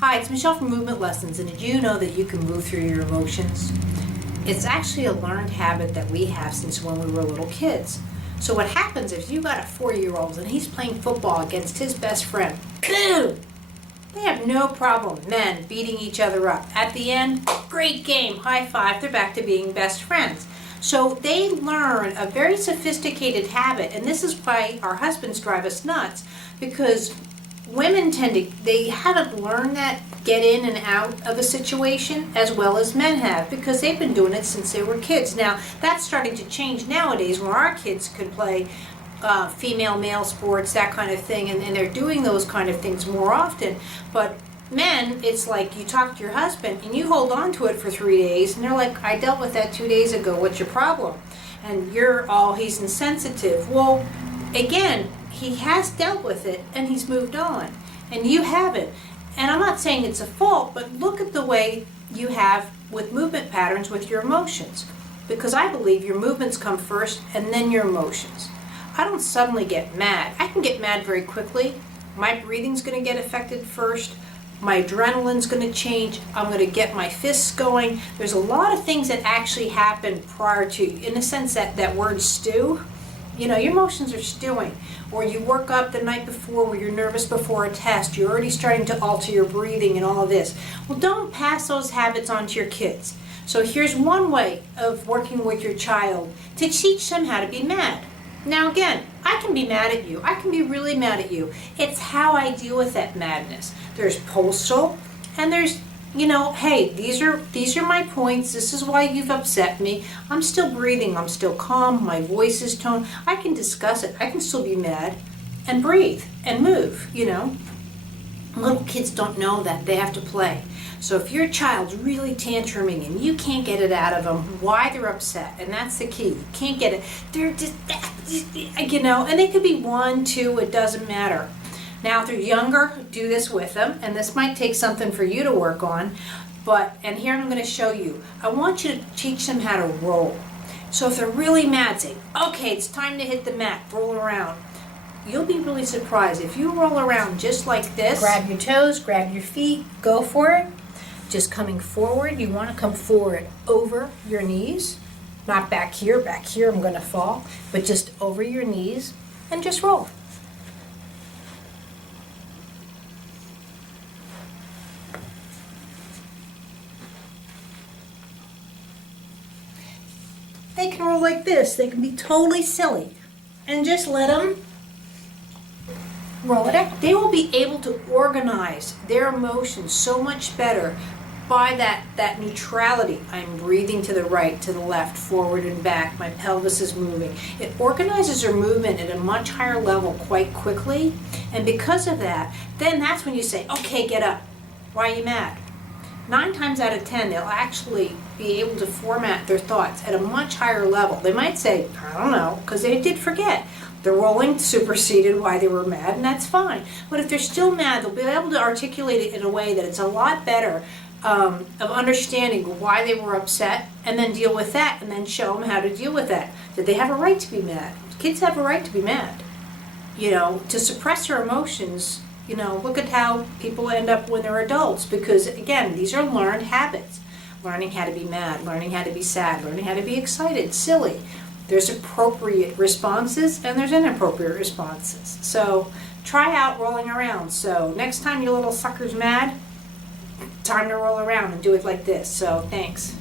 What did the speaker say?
Hi, it's Michelle from Movement Lessons, and did you know that you can move through your emotions? It's actually a learned habit that we have since when we were little kids. So what happens if you got a 4-year-old and he's playing football against his best friend? Boom! They have no problem, men beating each other up. At the end, great game, high five, they're back to being best friends. So they learn a very sophisticated habit, and this is why our husbands drive us nuts, because women they haven't learned that get in and out of a situation as well as men have, because they've been doing it since they were kids. Now, that's starting to change nowadays, where our kids can play female-male sports, that kind of thing, and they're doing those kind of things more often. But men, it's like you talk to your husband and you hold on to it for 3 days, and they're like, I dealt with that 2 days ago, what's your problem? And you're all, he's insensitive. Well, again, he has dealt with it and he's moved on, and you haven't. And I'm not saying it's a fault, but look at the way you have with movement patterns with your emotions, because I believe your movements come first and then your emotions. I don't suddenly get mad. I can get mad very quickly. My breathing's going to get affected first. My adrenaline's going to change. I'm going to get my fists going. There's a lot of things that actually happen prior to, in the sense that that word stew, you know, your emotions are stewing. Or you work up the night before where you're nervous before a test. You're already starting to alter your breathing and all of this. Well, don't pass those habits on to your kids. So here's one way of working with your child to teach them how to be mad. Now again, I can be mad at you. I can be really mad at you. It's how I deal with that madness. There's postal, and there's, you know, hey, these are my points. This is why you've upset me. I'm still breathing. I'm still calm. My voice is toned. I can discuss it. I can still be mad and breathe and move, you know. Little kids don't know that. They have to play. So if your child's really tantruming and you can't get it out of them, why they're upset, and that's the key. You can't get it. They're just, you know, and they could be 1, 2, it doesn't matter. Now, if they're younger, do this with them, and this might take something for you to work on, and here I'm going to show you. I want you to teach them how to roll. So if they're really mad, say, okay, it's time to hit the mat, roll around. You'll be really surprised. If you roll around just like this, grab your toes, grab your feet, go for it. Just coming forward, you want to come forward over your knees, not back here, I'm going to fall, but just over your knees and just roll. They can roll like this. They can be totally silly, and just let them roll it out. They will be able to organize their emotions so much better by that neutrality. I'm breathing to the right, to the left, forward and back. My pelvis is moving. It organizes their movement at a much higher level quite quickly, and because of that, then that's when you say, okay, get up. Why are you mad? 9 times out of 10, they'll actually be able to format their thoughts at a much higher level. They might say, I don't know, because they did forget. The rolling superseded why they were mad, and that's fine. But if they're still mad, they'll be able to articulate it in a way that it's a lot better of understanding why they were upset, and then deal with that, and then show them how to deal with that. That they have a right to be mad. Kids have a right to be mad. You know, to suppress their emotions, you know, look at how people end up when they're adults, because again, these are learned habits. Learning how to be mad, learning how to be sad, learning how to be excited, silly. There's appropriate responses and there's inappropriate responses. So try out rolling around. So next time your little sucker's mad, time to roll around and do it like this. So thanks.